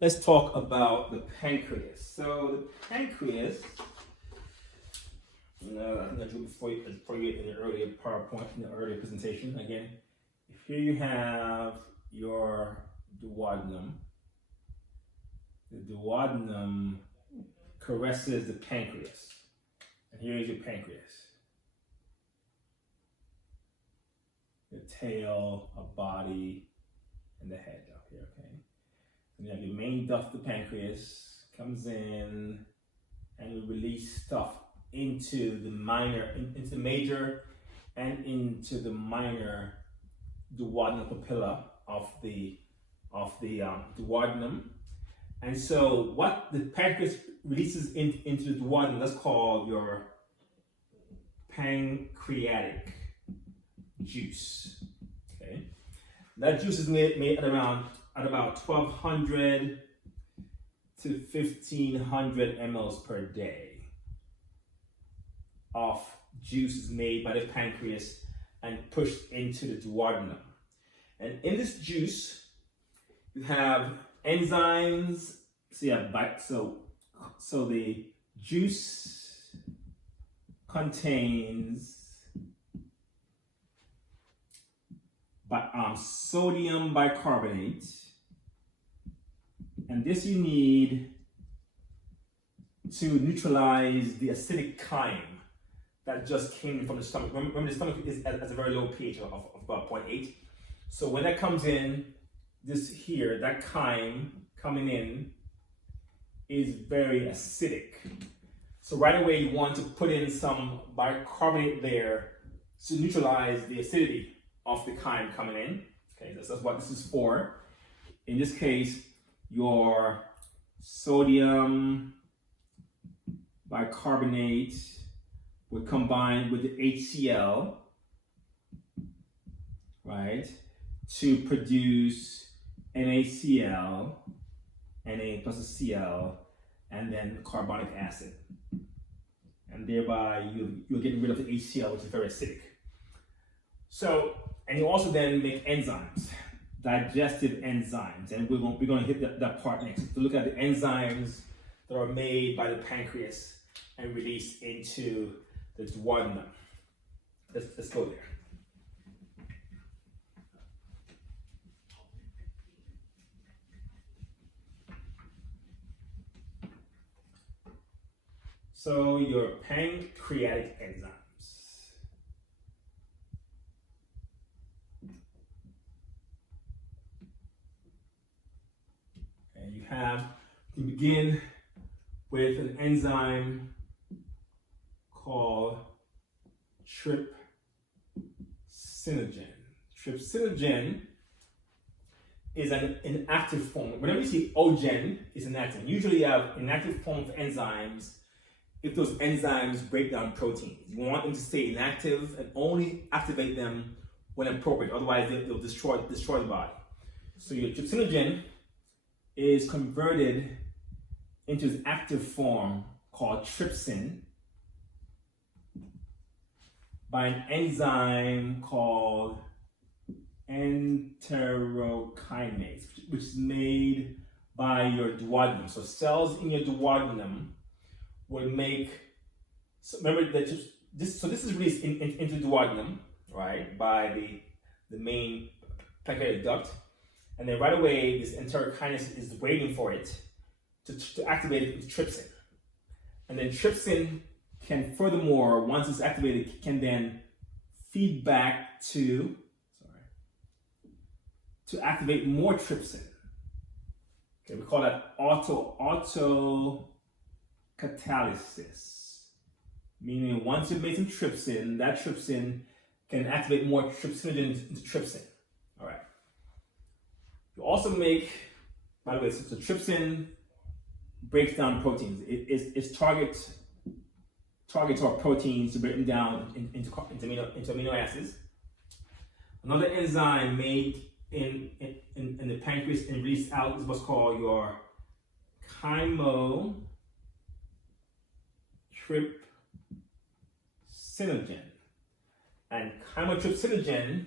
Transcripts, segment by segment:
let's talk about the pancreas. So the pancreas, I think I drew before you in the earlier PowerPoint, in the earlier presentation. Again, here you have your duodenum. The duodenum caresses the pancreas. And here is your pancreas. The tail, a body, and the head up here, okay? And you have your main duct, the pancreas, comes in and will release stuff into the major and into the minor duodenal papilla of the duodenum. And so what the pancreas releases into the duodenum, that's called your pancreatic juice. Okay, that juice is made at about 1,200 to 1,500 mLs per day of juice is made by the pancreas and pushed into the duodenum. And in this juice, you have enzymes. So the juice contains sodium bicarbonate, and this you need to neutralize the acidic chyme that just came from the stomach. Remember the stomach is at a very low pH of about 0.8. So when that comes in, that chyme coming in is very acidic. So right away you want to put in some bicarbonate there to neutralize the acidity of the chyme coming in. Okay, that's what this is for. In this case, your sodium bicarbonate would combine with the HCl, right, to produce NaCl, Na plus a Cl, and then carbonic acid. And thereby you're getting rid of the HCl, which is very acidic. So, and you also then make enzymes, digestive enzymes, and we're going to hit that part next. To look at the enzymes that are made by the pancreas and released into the duodenum. Let's go there. So your pancreatic enzymes. And you begin with an enzyme called trypsinogen. Trypsinogen is an inactive form. Whenever you see ogen, it's inactive. Usually you have inactive form of enzymes if those enzymes break down proteins. You want them to stay inactive and only activate them when appropriate. Otherwise, they'll destroy the body. So your trypsinogen is converted into its active form called trypsin by an enzyme called enterokinase, which is made by your duodenum. So cells in your duodenum would make. So remember that this is released into the duodenum, right, by the main pancreatic duct, and then right away this enterokinase is waiting for it to activate it with trypsin, and then trypsin can furthermore, once it's activated, can then feed back to activate more trypsin. Okay, we call that autocatalysis, meaning once you've made some trypsin, that trypsin can activate more trypsinogen into trypsin. All right. You also make, by the way, so trypsin breaks down proteins. Its targets are proteins to break them down into amino acids. Another enzyme made in the pancreas and released out is what's called your chymotrypsinogen. And chymotrypsinogen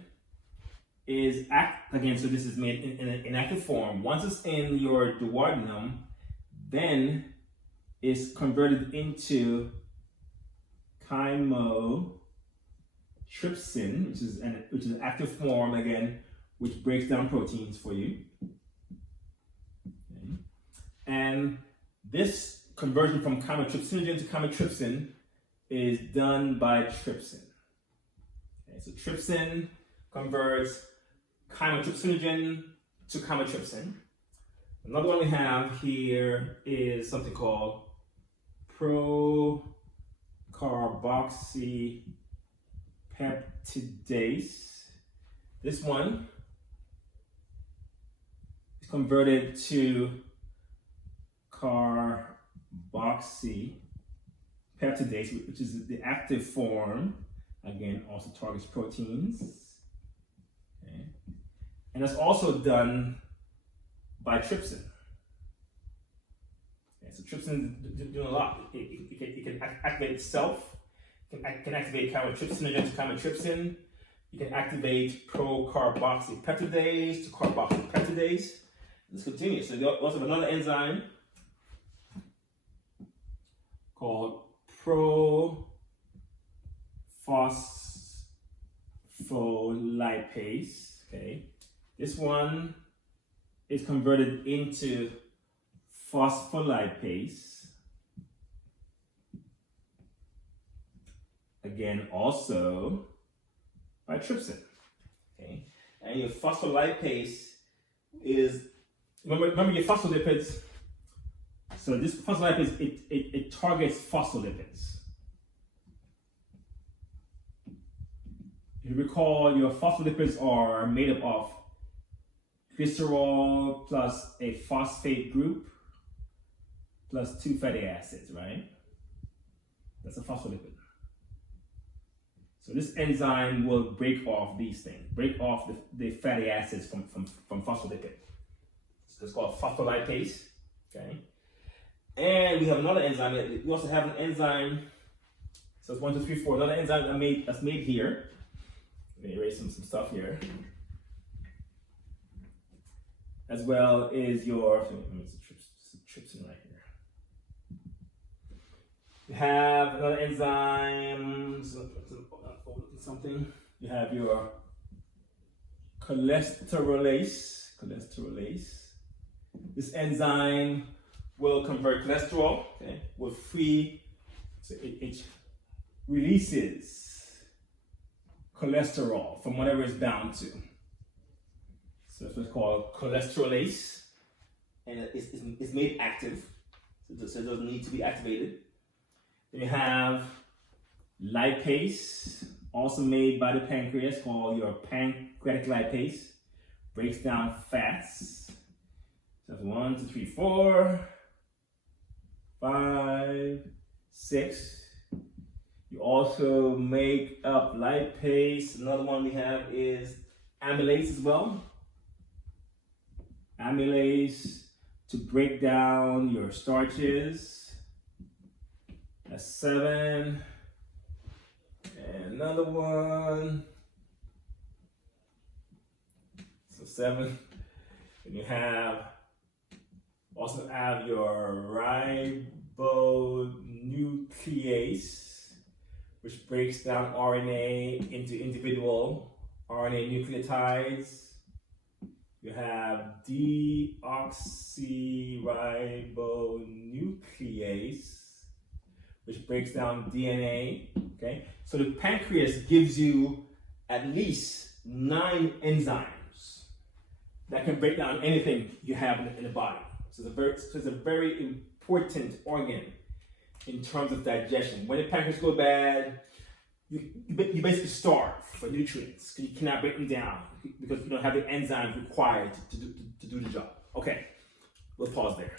is again, so this is made in an inactive form. Once it's in your duodenum, then it's converted into chymotrypsin, which is an active form again, which breaks down proteins for you. Okay. And this conversion from chymotrypsinogen to chymotrypsin is done by trypsin. Okay, so trypsin converts chymotrypsinogen to chymotrypsin. Another one we have here is something called procarboxypeptidase. This one is converted to carboxypeptidase, which is the active form. Again, also targets proteins. Okay. And that's also done by trypsin. Okay, so trypsin is doing a lot. It can activate itself. It can activate chymotrypsinogen to chymotrypsin. You can activate procarboxypeptidase to carboxypeptidase. Let's continue. So you also have another enzyme called Phospholipase. Okay, this one is converted into phospholipase. Again, also by trypsin. Okay, and your phospholipase is remember your phospholipids. So this phospholipase it targets phospholipids. If you recall, your phospholipids are made up of glycerol plus a phosphate group plus 2 fatty acids, right? That's a phospholipid. So this enzyme will break off these things, break off the fatty acids from phospholipid. So it's called phospholipase, okay? And we have another enzyme. We also have an enzyme, so it's 1, 2, 3, 4, another enzyme that's made here. Let me erase some stuff here. As well as your, trypsin right here. You have another enzyme, something. You have your cholesterolase. This enzyme will convert cholesterol, okay, with free, so it releases cholesterol from whatever it's bound to. So that's what's called cholesterolase, and it's made active, so it doesn't need to be activated. Then you have lipase, also made by the pancreas, called your pancreatic lipase, breaks down fats. So that's 1, 2, 3, 4, 5, 6. You also make up lipase. Another one we have is amylase as well. Amylase to break down your starches. That's 7. And another one. So 7. And you also have your ribonuclease, which breaks down RNA into individual RNA nucleotides. You have deoxyribonuclease, which breaks down DNA. Okay, so the pancreas gives you at least 9 enzymes that can break down anything you have in the body. So it's a very important organ in terms of digestion. When the pancreas go bad, you basically starve for nutrients because you cannot break them down because you don't have the enzymes required to do the job. Okay, we'll pause there.